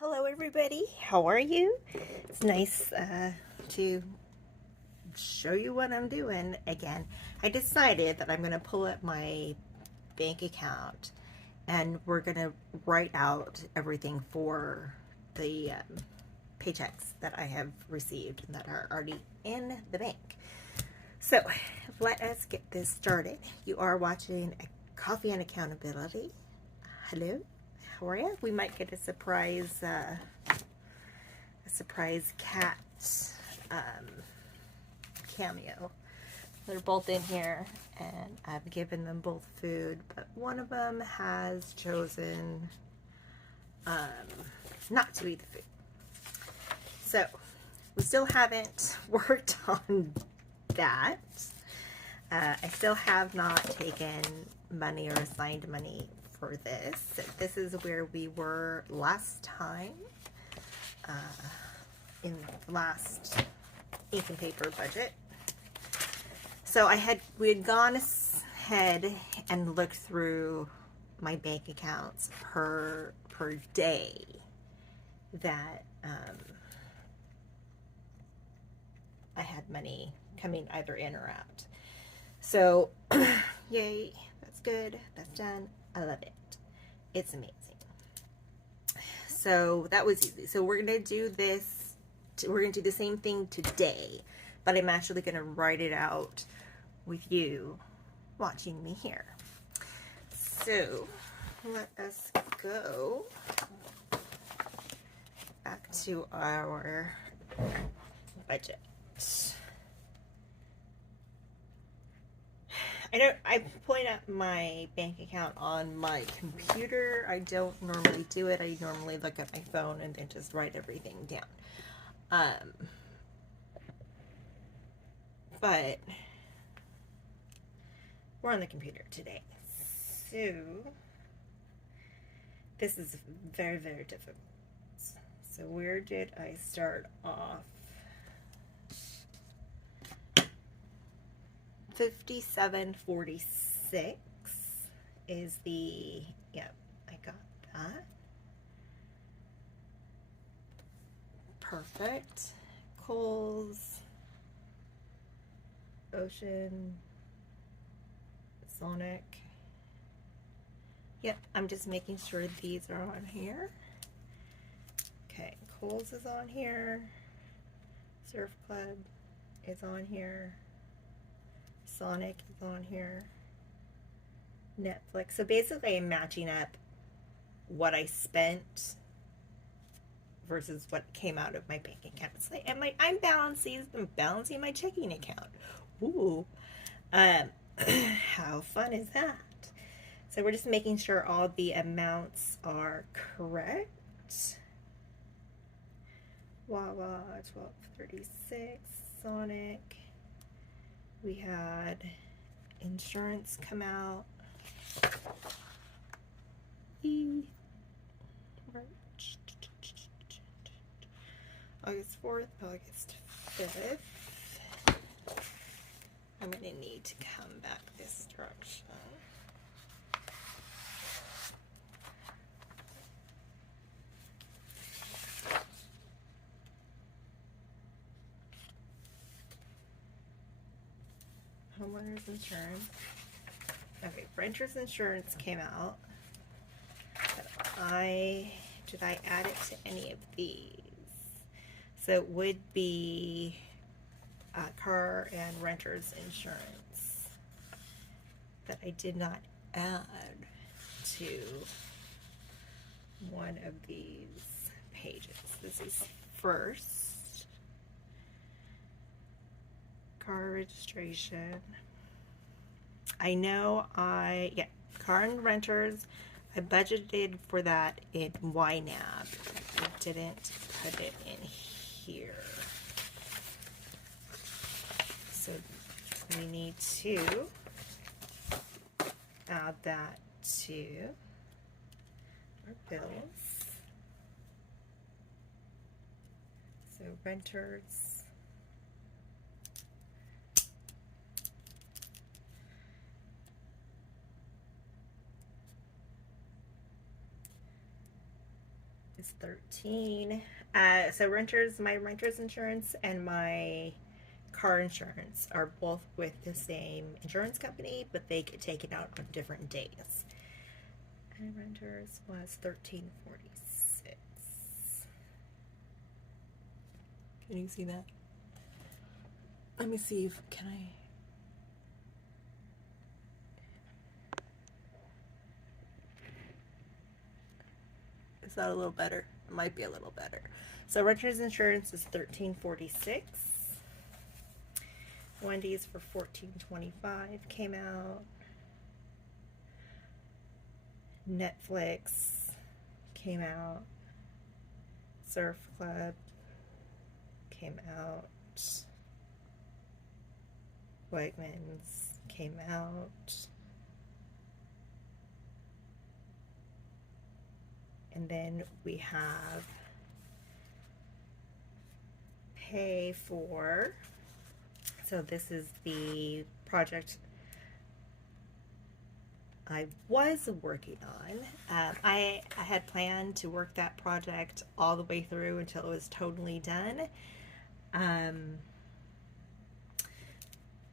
Hello everybody, how are you? It's nice to show you what I'm doing again. I decided that I'm going to pull up my bank account and we're going to write out everything for the paychecks that I have received that are already in the bank. So let us get this started. You are watching Coffee and Accountability. Hello. How are you? We might get a surprise cat cameo. They're both in here, and I've given them both food, but one of them has chosen not to eat the food. So we still haven't worked on that. I still have not taken money or assigned money for this. This is where we were last time in the last ink and paper budget. So we had gone ahead and looked through my bank accounts per day that I had money coming either in or out. So yay, that's good, that's done. I love it. It's amazing. So that was easy. So we're going to do this. We're going to do the same thing today, but I'm actually going to write it out with you watching me here. So let us go back to our budget. I'm pulling up my bank account on my computer. I don't normally do it. I normally look at my phone and then just write everything down. But we're on the computer today. So this is very, very difficult. So where did I start off? 57.46 is yep, I got that. Perfect. Kohl's, Ocean, Sonic. Yep, I'm just making sure these are on here. Okay, Kohl's is on here. Surf Club is on here. Sonic is on here. Netflix. So basically I'm matching up what I spent versus what came out of my bank account. I'm balancing my checking account. Ooh. How fun is that? So we're just making sure all the amounts are correct. Wawa 12.36, Sonic. We had insurance come out. August 4th, August 5th. I'm going to need to come back this direction. Homeowners insurance. Okay, renter's insurance came out. Did I add it to any of these? So it would be car and renter's insurance that I did not add to one of these pages. This is first. Car registration. I know car and renters, I budgeted for that in YNAB. I didn't put it in here. So we need to add that to our bills. So renters. is 13. So my renter's insurance and my car insurance are both with the same insurance company, but they get taken out on different days. And renters was 1346. Can you see that? Let me see if can I. Is that a little better? It might be a little better. So renter's insurance is 1346. Wendy's for 1425 came out. Netflix came out. Surf Club came out. Wegmans came out. And then we have pay for. So this is the project I was working on. I had planned to work that project all the way through until it was totally done.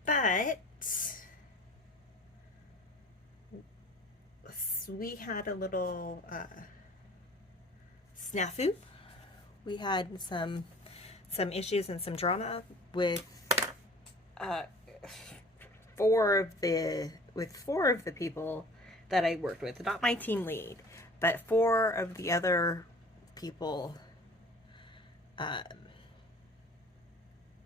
But we had a little snafu. We had some issues and some drama with four of the people that I worked with, not my team lead, but four of the other people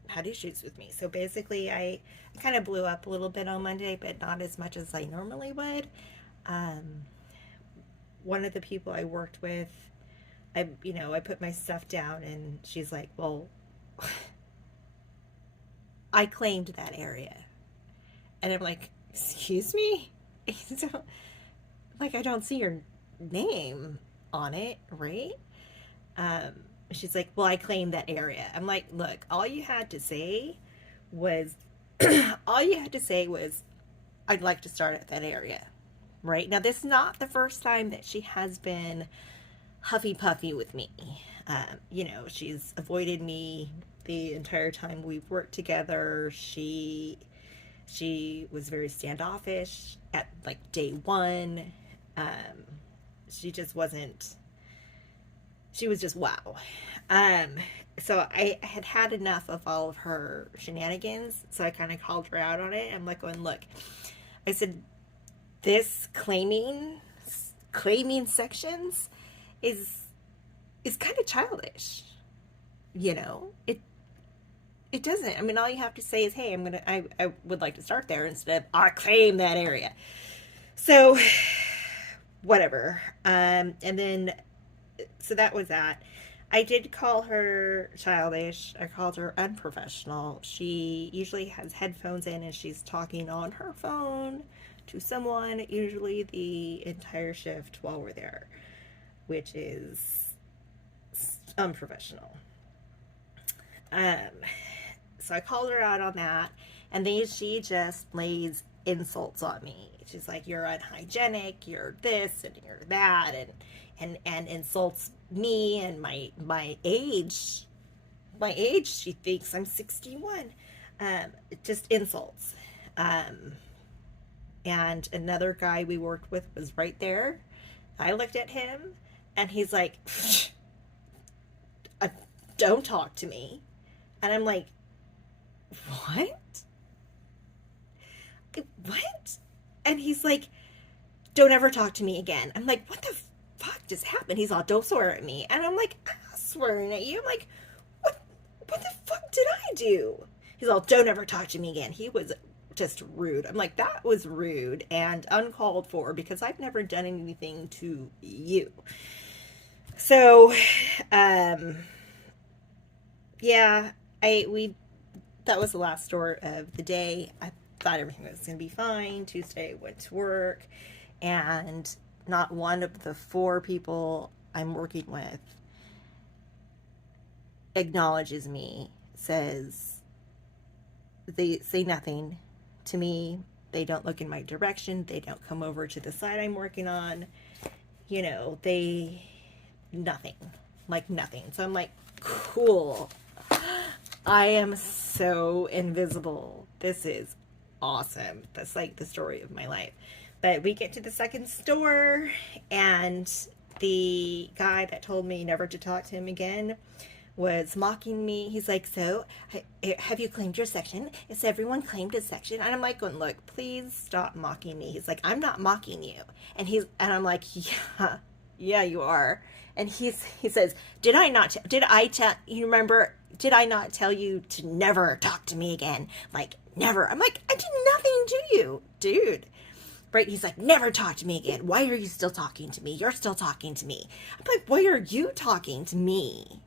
had issues with me. So basically I kind of blew up a little bit on Monday, but not as much as I normally would. One of the people I worked with, I put my stuff down and she's like, well, I claimed that area. And I'm like, excuse me? I don't see your name on it, right? She's like, well, I claimed that area. I'm like, look, all you had to say was, I'd like to start at that area, right? Now, this is not the first time that she has been huffy puffy with me. She's avoided me the entire time we've worked together. She was very standoffish at like day one. She was just wow. So I had enough of all of her shenanigans. So I kind of called her out on it. I'm like going, look, I said, this claiming sections is kind of childish. It doesn't. I mean, all you have to say is, hey, I would like to start there instead of I claim that area. So whatever. And then so that was that. I did call her childish. I called her unprofessional. She usually has headphones in and she's talking on her phone to someone, usually the entire shift while we're there, which is unprofessional. So I called her out on that, and then she just lays insults on me. She's like, you're unhygienic, you're this and you're that, and insults me and my age. My age, she thinks I'm 61. Just insults. And another guy we worked with was right there. I looked at him and he's like, don't talk to me. And I'm like, what? And he's like, don't ever talk to me again. I'm like, what the fuck just happened? He's all, don't swear at me. And I'm like, I'm not swearing at you. I'm like, what the fuck did I do? He's all, don't ever talk to me again. He was just rude. I'm like, that was rude and uncalled for because I've never done anything to you. So, yeah, that was the last store of the day. I thought everything was going to be fine. Tuesday, I went to work, and not one of the four people I'm working with acknowledges me, they say nothing to me. They don't look in my direction. They don't come over to the side I'm working on. They nothing, like nothing. So I'm like, cool. I am so invisible. This is awesome. That's like the story of my life. But we get to the second store, and the guy that told me never to talk to him again was mocking me. He's like, so have you claimed your section? Is everyone claimed a section? And I'm like, going, look, please stop mocking me. He's like, I'm not mocking you. And I'm like, yeah, you are. And he says, did I not tell you to never talk to me again? Like, never. I'm like, I did nothing to you, dude. Right? He's like, never talk to me again. Why are you still talking to me? You're still talking to me. I'm like, why are you talking to me?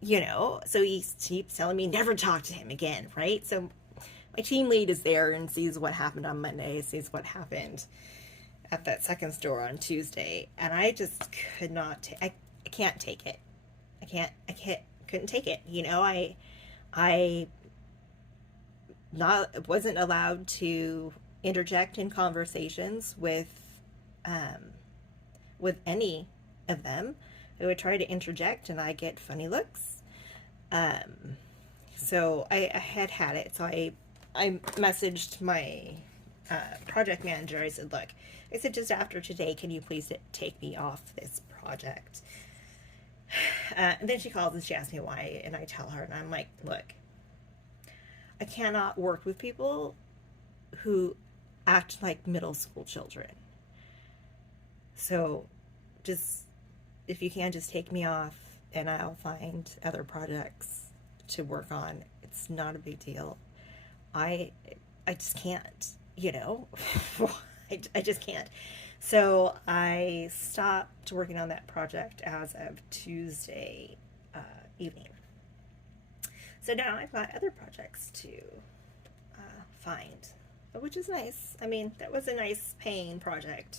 You know, so he keeps telling me never talk to him again, right? So my team lead is there and sees what happened on Monday, sees what happened at that second store on Tuesday, and I just could not. I can't take it. Couldn't take it. You know, I wasn't allowed to interject in conversations with any of them. I would try to interject and I get funny looks. So I had it. So I messaged my project manager. I said, look, just after today, can you please take me off this project? And then she calls and she asks me why, and I tell her, and I'm like, look, I cannot work with people who act like middle school children. So just, if you can, just take me off and I'll find other projects to work on. It's not a big deal. I just can't, you know. I just can't. So I stopped working on that project as of Tuesday evening. So now I've got other projects to find, which is nice. I mean, that was a nice paying project,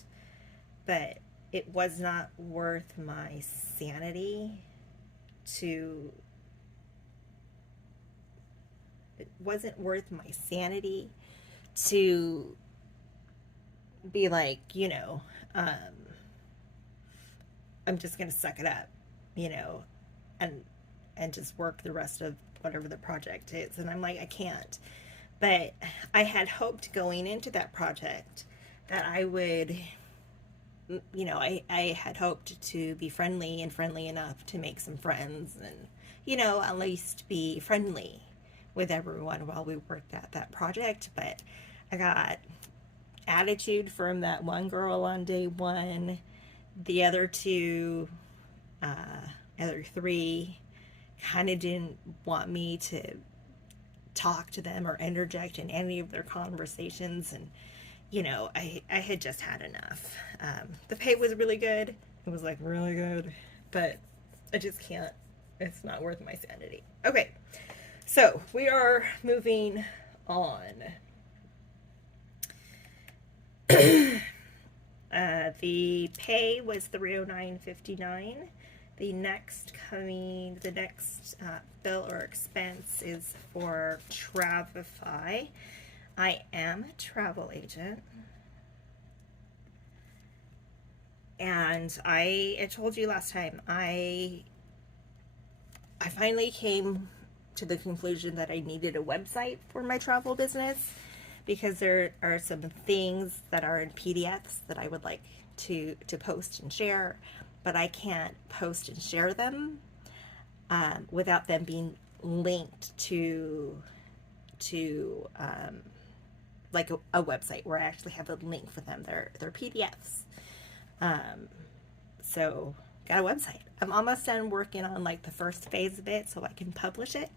but it was not worth my sanity to, it wasn't worth my sanity to be like, you know, I'm just going to suck it up, you know, and just work the rest of whatever the project is. And I'm like, I can't. But I had hoped going into that project that I would, you know, I had hoped to be friendly enough to make some friends and, you know, at least be friendly with everyone while we worked at that project. But I got attitude from that one girl on day one. The other three kind of didn't want me to talk to them or interject in any of their conversations, and you know, I had just had enough. The pay was really good. It was like really good, but I just can't. It's not worth my sanity. Okay, so we are moving on. The pay was $309.59. The next bill or expense is for Travify. I am a travel agent, and I told you last time, I finally came to the conclusion that I needed a website for my travel business, because there are some things that are in PDFs that I would like to post and share, but I can't post and share them without them being linked to like a website where I actually have a link for them. They're PDFs. So got a website. I'm almost done working on like the first phase of it so I can publish it.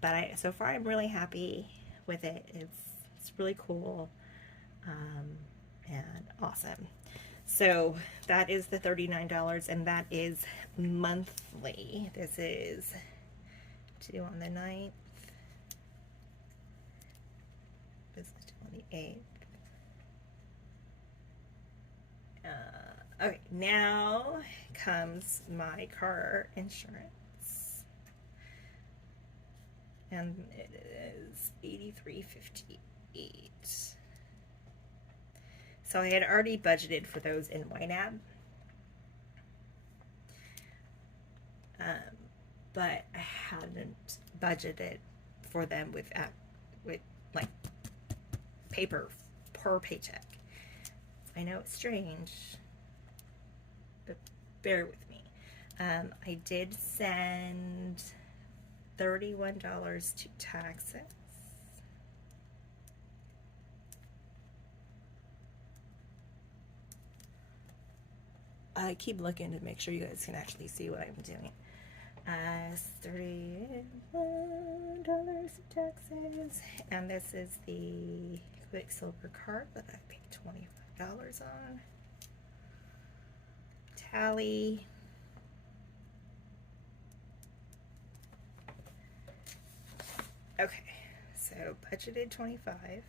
But so far I'm really happy with it. It's really cool and awesome. So that is the $39, and that is monthly. This is due on the 9th. This is due on the 8th. Okay, now comes my car insurance, and it is $83.58. So I had already budgeted for those in YNAB, but I hadn't budgeted for them with like paper per paycheck. I know it's strange, but bear with me. I did send $31 to taxes. I keep looking to make sure you guys can actually see what I'm doing. $31 to taxes, and this is the Quicksilver card that I paid $25 on. Tally. Okay, so budgeted 25.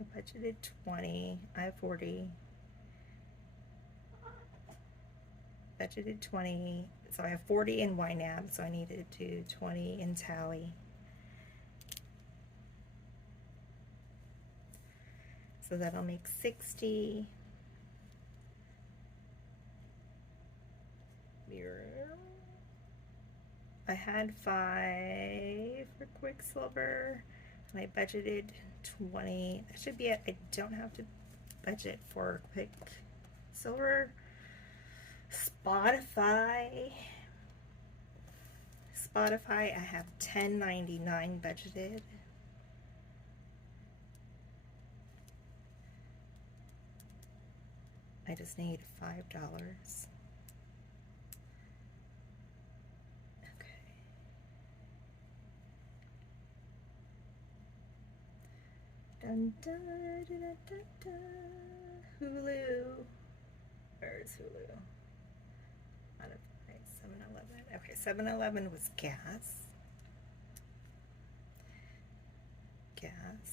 I budgeted 20. I have 40. Budgeted 20. So I have 40 in YNAB, so I needed to do 20 in Tally. So that'll make 60. I had 5 for Quicksilver, and I budgeted 20. That should be it. I don't have to budget for Quicksilver. Spotify, I have $10.99 budgeted. I just need $5. Dun, dun, dun, dun, dun, dun. Hulu. Where's Hulu? Out of right, 7-Eleven. Okay, 7-Eleven was gas. Gas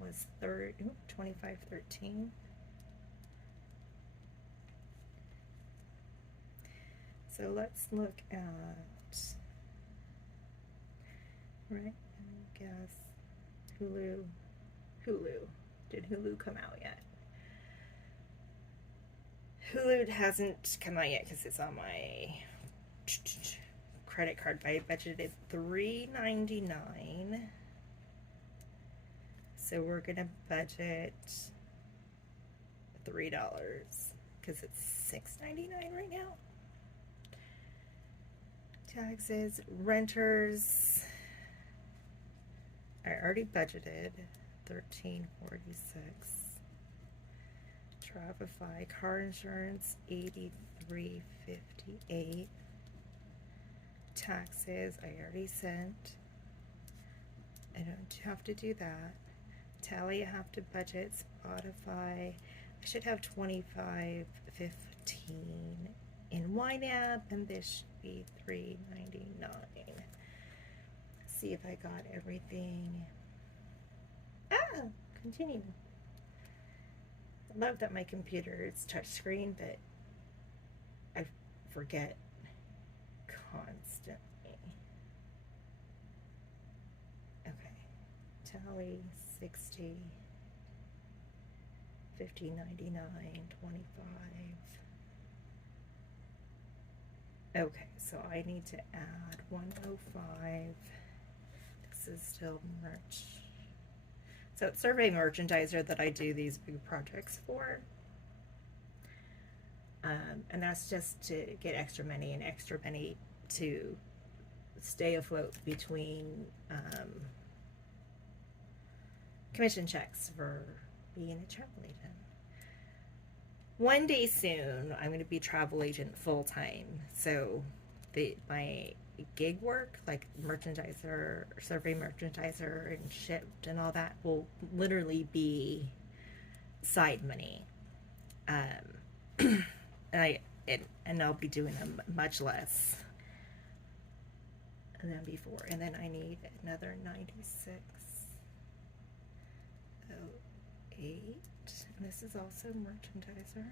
was $25.13. So let's look at right gas, Hulu. Did Hulu come out yet? Hulu hasn't come out yet because it's on my credit card, but I budgeted $3.99. So we're gonna budget $3 because it's $6.99 right now. Taxes, renters. I already budgeted $13.46. Travify, car insurance $83.58. Taxes I already sent. I don't have to do that. Tally I have to budget. Spotify I should have $25.15 in YNAB, and this should be $3.99. See if I got everything. Continue. I love that my computer is touchscreen, but I forget constantly. Okay, Tally 60, 50, 99, 25. Okay, so I need to add 105. This is still merch. So it's Survey Merchandiser that I do these big projects for. And that's just to get extra money to stay afloat between commission checks for being a travel agent. One day soon, I'm going to be travel agent full time. So my gig work, like merchandiser, Survey Merchandiser, and shipped and all that, will literally be side money. And I'll be doing them much less than before. And then I need another 96.08. And this is also merchandiser.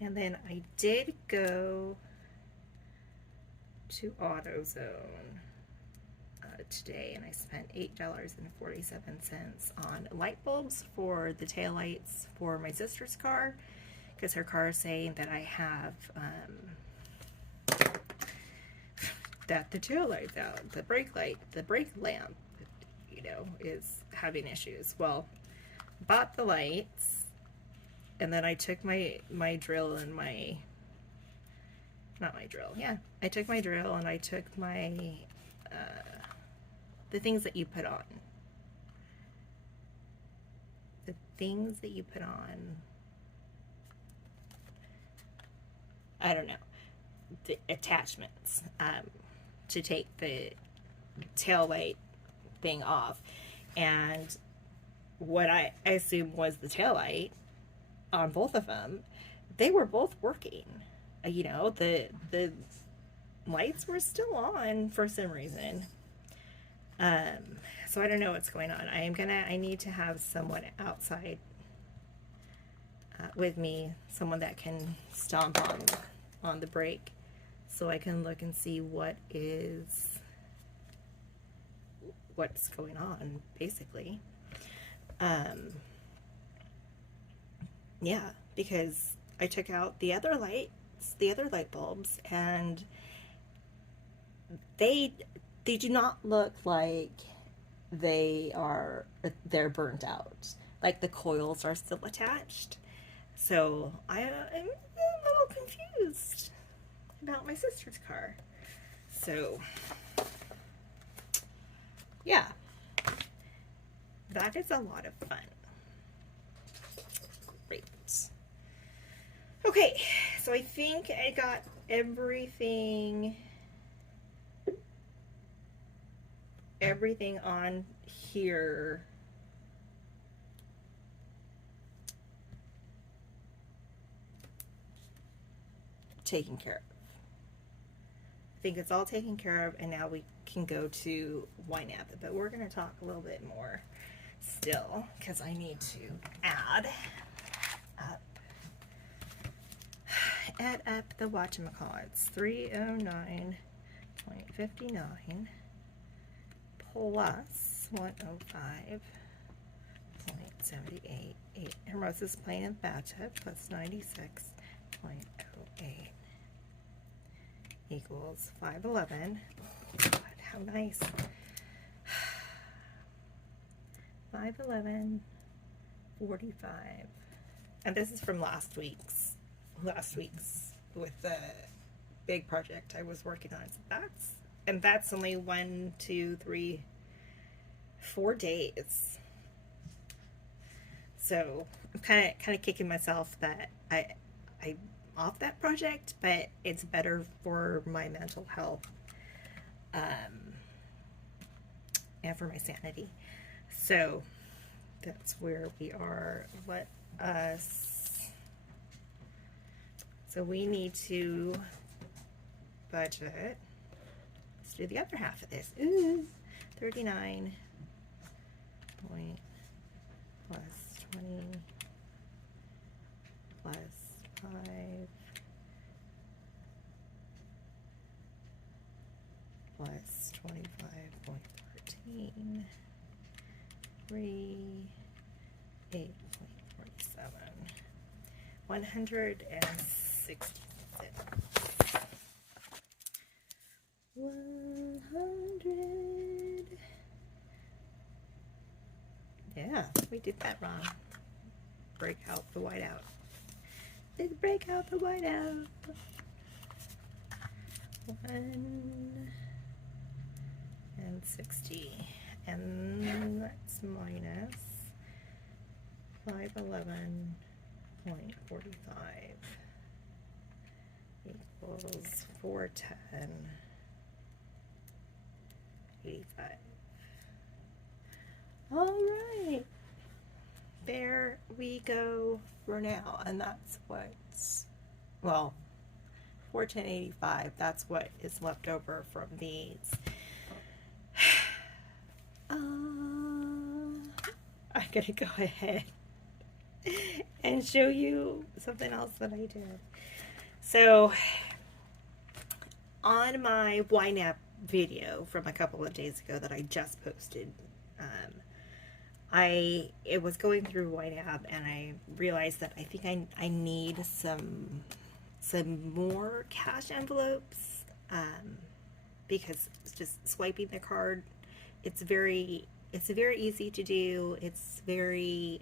And then I did go to AutoZone. today, and I spent $8.47 on light bulbs for the taillights for my sister's car, because her car is saying that I have that the tail light's out, the brake lamp, you know, is having issues. Well, bought the lights, and then I took my drill and my, not my drill, yeah, I took my drill and I took my the things that you put on, I don't know, the attachments to take the tail light thing off, and what I assumed was the tail light on both of them, they were both working. You know, the lights were still on for some reason. So I don't know what's going on. I need to have someone outside with me, someone that can stomp on the brake, so I can look and see what's going on, basically. Yeah, because I took out the other light bulbs, and they do not look like they're burnt out. Like the coils are still attached. So I'm a little confused about my sister's car. So yeah, that is a lot of fun. Great. Okay, so I think I got everything on here taken care of. I think it's all taken care of, and now we can go to YNAB, but we're going to talk a little bit more still, because I need to add up the whatchamacallits. 309.59 plus 105.78. Hermosa's plain and bathtub plus 96.08 equals 511. God, how nice. 511.45. And this is from last week's with the big project I was working on. So that's only 1, 2, 3, 4 days. So I'm kind of kicking myself that I'm off that project, but it's better for my mental health and for my sanity. So that's where we are. Let us. So we need to budget. Let's do the other half of this. Ooh, 39 point plus 20 plus 5 plus 25.13 3 8.47 166 100. Yeah, we did that wrong. Break out the whiteout. Let's break out the whiteout. 160, and that's minus 511.45 equals 410.85. All right, there we go for now, and that's what's, well, 410.85. That's what is left over from these. I'm gonna go ahead and show you something else that I did. So on my YNAB video from a couple of days ago that I just posted. It was going through YNAB and I realized that I think I need some more cash envelopes, because it's just swiping the card. It's very easy to do. It's very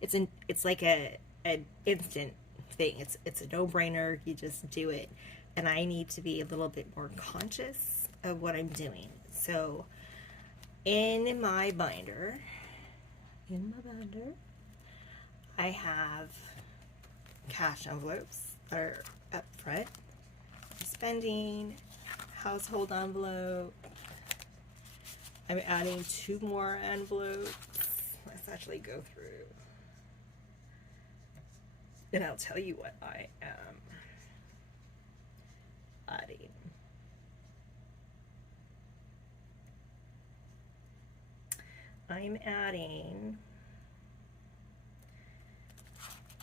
it's like an instant thing. It's a no-brainer. You just do it. And I need to be a little bit more conscious of what I'm doing. So in my binder, I have cash envelopes that are up front. Spending, household envelope. I'm adding 2 more envelopes. Let's actually go through. And I'll tell you what I am adding. I'm adding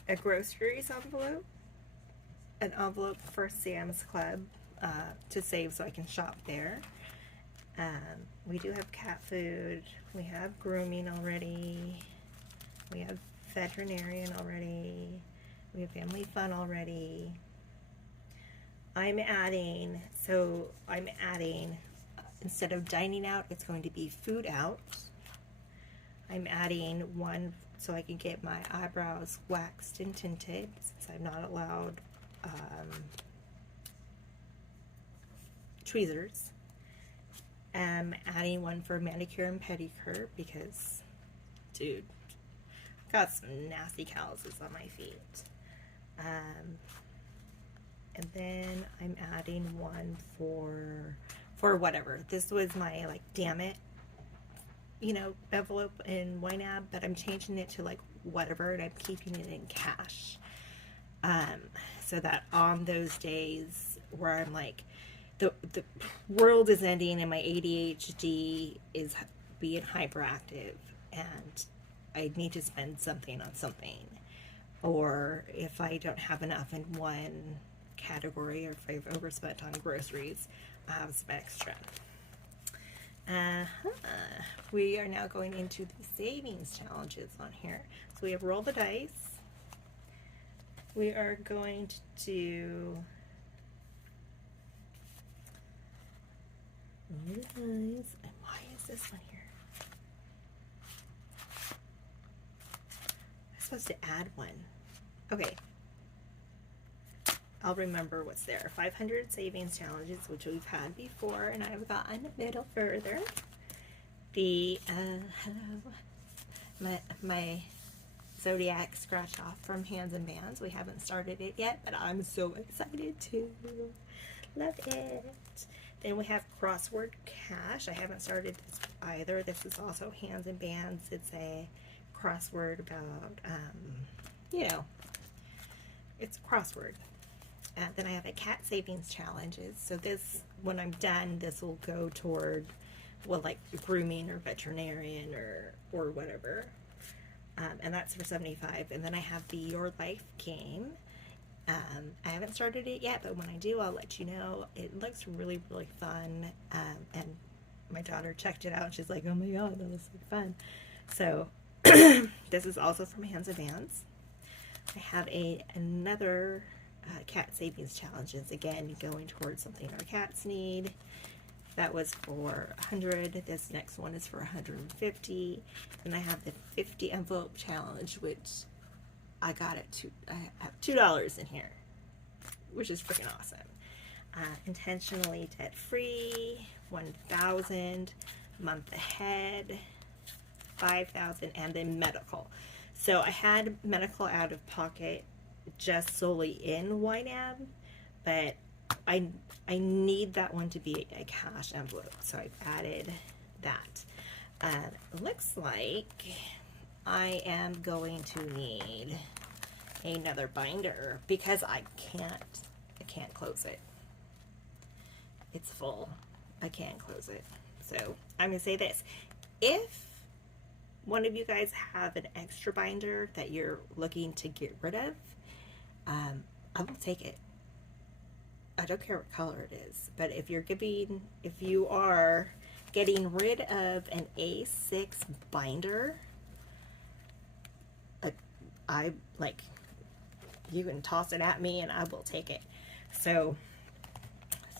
a groceries envelope, an envelope for Sam's Club to save so I can shop there. We do have cat food. We have grooming already. We have veterinarian already. We have family fun already. I'm adding, instead of dining out, it's going to be food out. I'm adding one so I can get my eyebrows waxed and tinted, since I'm not allowed tweezers. I'm adding one for manicure and pedicure because, dude, I've got some nasty calluses on my feet. And then I'm adding one for whatever. This was my, like, damn it, envelope in YNAB, but I'm changing it to, like, whatever, and I'm keeping it in cash. So that on those days where I'm like, the world is ending and my ADHD is being hyperactive and I need to spend something on something, or if I don't have enough in one category, or if I've overspent on groceries, I have some extra. We are now going into the savings challenges on here. So we have roll the dice. We are going to do roll the dice. And why is this one here? I'm supposed to add one. Okay. I'll remember what's there. 500 savings challenges, which we've had before, and I've gotten a little further. The my Zodiac scratch off from Hands and Bands. We haven't started it yet, but I'm so excited to. Love it. Then we have Crossword Cash. I haven't started this either. This is also Hands and Bands. It's a crossword about, it's a crossword. Then I have a cat savings challenges. So this, when I'm done, this will go toward, well, like grooming or veterinarian or whatever. And that's for 75. And then I have the Your Life game. I haven't started it yet, but when I do, I'll let you know. It looks really, really fun. And my daughter checked it out and she's like, oh my God, that looks like fun. So this is also from Hands and Bands. I have another cat savings challenges, again going towards something our cats need. That was for 100. This next one is for 150. And I have the 50 envelope challenge, which I got I have $2 in here, which is freaking awesome. Intentionally debt free, 1,000, month ahead, 5,000, and then medical. So I had medical out of pocket just solely in YNAB, but I need that one to be a cash envelope, so I've added that. Looks like I am going to need another binder because I can't close it. It's full. I can't close it. So I'm gonna say this: if one of you guys have an extra binder that you're looking to get rid of, I will take it. I don't care what color it is, but if you are getting rid of an A6 binder, I like, you can toss it at me and I will take it. So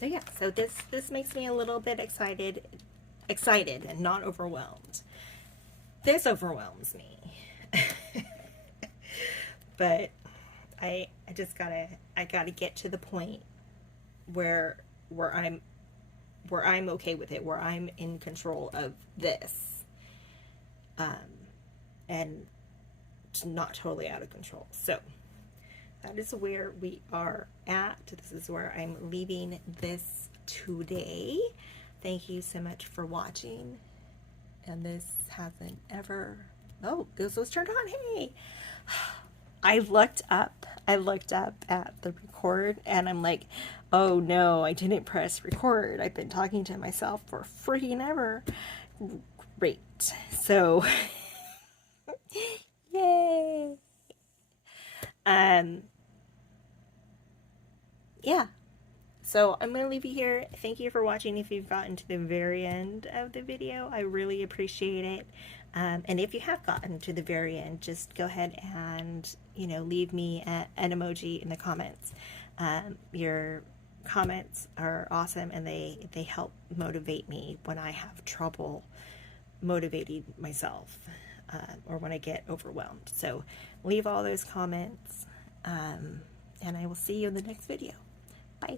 yeah, so this makes me a little bit excited and not overwhelmed. This overwhelms me. But I gotta get to the point where I'm okay with it, where I'm in control of this, and not totally out of control. So that is where we are at. This is where I'm leaving this today. Thank you so much for watching. And this hasn't ever, oh, this was turned on. Hey, I looked up at the record and I'm like, oh no, I didn't press record. I've been talking to myself for freaking ever. Great. So yay. Yeah. So I'm going to leave you here. Thank you for watching. If you've gotten to the very end of the video, I really appreciate it. And if you have gotten to the very end, just go ahead and, leave me an emoji in the comments. Your comments are awesome, and they help motivate me when I have trouble motivating myself, or when I get overwhelmed. So leave all those comments, and I will see you in the next video. Bye.